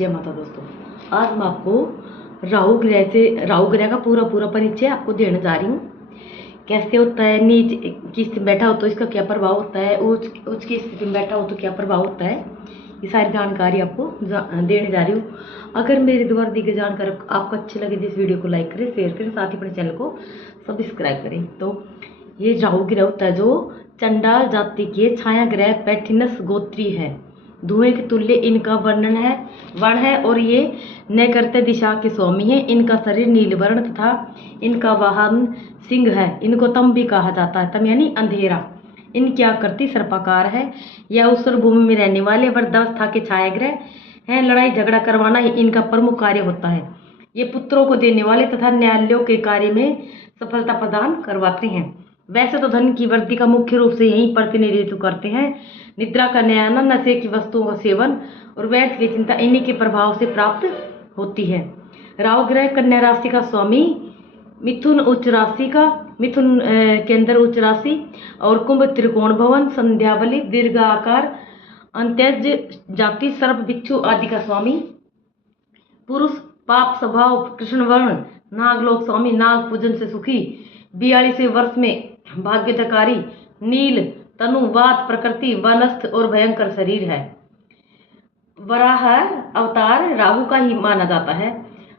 जय माता दोस्तों। आज मैं आपको राहु ग्रह का पूरा परिचय आपको देने जा रही हूँ। कैसे होता है, नीच की स्थिति में बैठा हो तो इसका क्या प्रभाव होता है, उच्च की स्थिति में बैठा हो तो क्या प्रभाव होता है, ये सारी जानकारी आपको देने जा रही हूँ। अगर मेरे द्वारा दी गई जानकारी आपको अच्छी लगे तो इस वीडियो को लाइक करें, शेयर करें, साथ ही अपने चैनल को सब्सक्राइब करें। तो ये राहु ग्रह होता है जो चंडाल जाति के छाया ग्रह पैथिनस गोत्री है। धुएं के तुल्य इनका वर्ण है और ये नैऋत्य दिशा के स्वामी है। इनका शरीर नीलवर्ण तथा इनका वाहन सिंह है। इनको तम भी कहा जाता है, तम यानी अंधेरा। इनकी आकृति सर्पाकार है। यह उत्तर भूमि में रहने वाले वृद्धावस्था के छाया ग्रह हैं। लड़ाई झगड़ा करवाना ही इनका प्रमुख कार्य होता है। ये पुत्रों को देने वाले तथा न्यायालयों के कार्य में सफलता प्रदान करवाते हैं। वैसे तो धन की वृद्धि का मुख्य रूप से यही प्रतिनिधित्व करते हैं। निद्रा का न्यायानंद, नशे की वस्तुओं का सेवन और व्यर्थ की चिंता इन्हीं के प्रभाव से प्राप्त होती है। राहु ग्रह कन्या राशि का स्वामी, मिथुन के अंदर उच्च राशि और कुंभ त्रिकोण भवन, संध्यावली दीर्घ आकार, अंत्यज जाति, सर्प बिच्छू आदि का स्वामी। पुरुष पाप स्वभाव, कृष्ण वर्ण, नागलोक स्वामी, नाग पूजन से सुखी, 42वें वर्ष में भाग्योदयकारी, नील तनु, वात प्रकृति, वनस्थ और भयंकर शरीर है। वराह अवतार राहु का ही माना जाता है।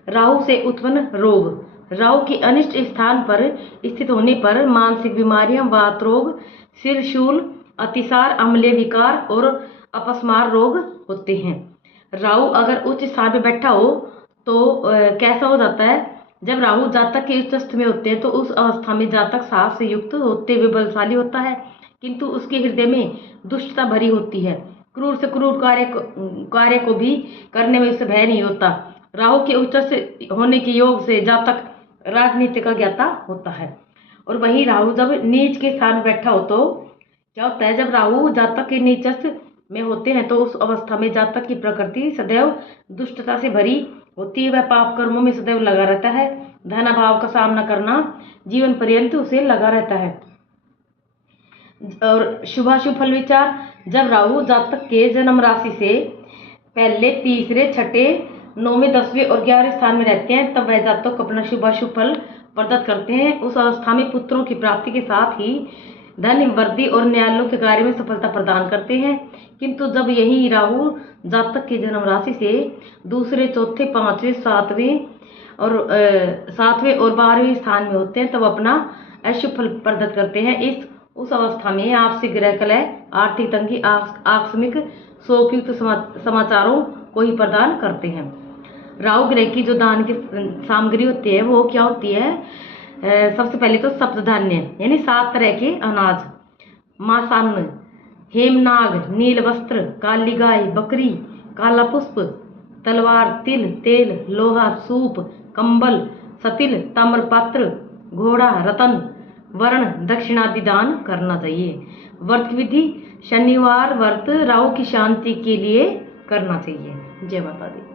राहु से उत्पन्न रोग। राहु के अनिष्ट स्थान पर स्थित होने पर मानसिक बीमारियां, वात रोग, सिर शूल, अतिसार, अम्लीय विकार और अपस्मार रोग होते हैं। राहु अगर उच्च स्थान पर बैठा हो तो कैसा हो जाता है, जब राहु जातक के उच्च में होते हैं तो उस अवस्था में जातक साहस से युक्त होते हुए बलशाली होता है, किंतु उसके हृदय में दुष्टता भरी होती है। क्रूर से क्रूर कार्य को भी करने में उसे भय नहीं होता। राहु के उच्च होने के योग से जातक राजनीति का ज्ञाता होता है। और वही राहु जब नीच के स्थान में बैठा हो तो क्या होता है, जब राहु जातक के नीचस्थ में होते हैं तो उस अवस्था में जातक की प्रकृति सदैव दुष्टता से भरी होती है। वह पाप कर्मों में सदैव लगा रहता है। धन अभाव का सामना करना जीवन पर्यंत उसे लगा रहता है। और शुभाशुभ फल विचार, जब राहु जातक के जन्म राशि से पहले, तीसरे, छठे, 9वें, 10वें और 11वें स्थान में रहते हैं तब वह जातक को अपना शुभाशुभ फल प्रदत्त करते हैं। उस अवस्था में पुत्रों की प्राप्ति के साथ ही धन वृद्धि और न्यायालयों के कार्य में सफलता प्रदान करते हैं। किंतु जब यही राहु जातक के जन्म राशि से दूसरे, चौथे, 5वें, 7वें और 12वें स्थान में होते हैं तब अपना अशुभ फल प्रदत्त करते हैं। उस अवस्था में आपसी ग्रह कलह, आर्थिक तंगी, आकस्मिक शोकयुक्त समाचारों को ही प्रदान करते हैं। राहु ग्रह की जो दान की सामग्री होती है वो क्या होती है, सबसे पहले तो सप्तधान्य यानी 7 तरह के अनाज, मासान्न, हेमनाग, नील वस्त्र, काली गाय, बकरी, काला पुष्प, तलवार, तिल, तेल, लोहा, सूप, कंबल, सतिल, ताम्रपात्र, घोड़ा, रतन, वर्ण, दक्षिणादि दान करना चाहिए। व्रत विधि, शनिवार व्रत राहु की शांति के लिए करना चाहिए। जय माता दी।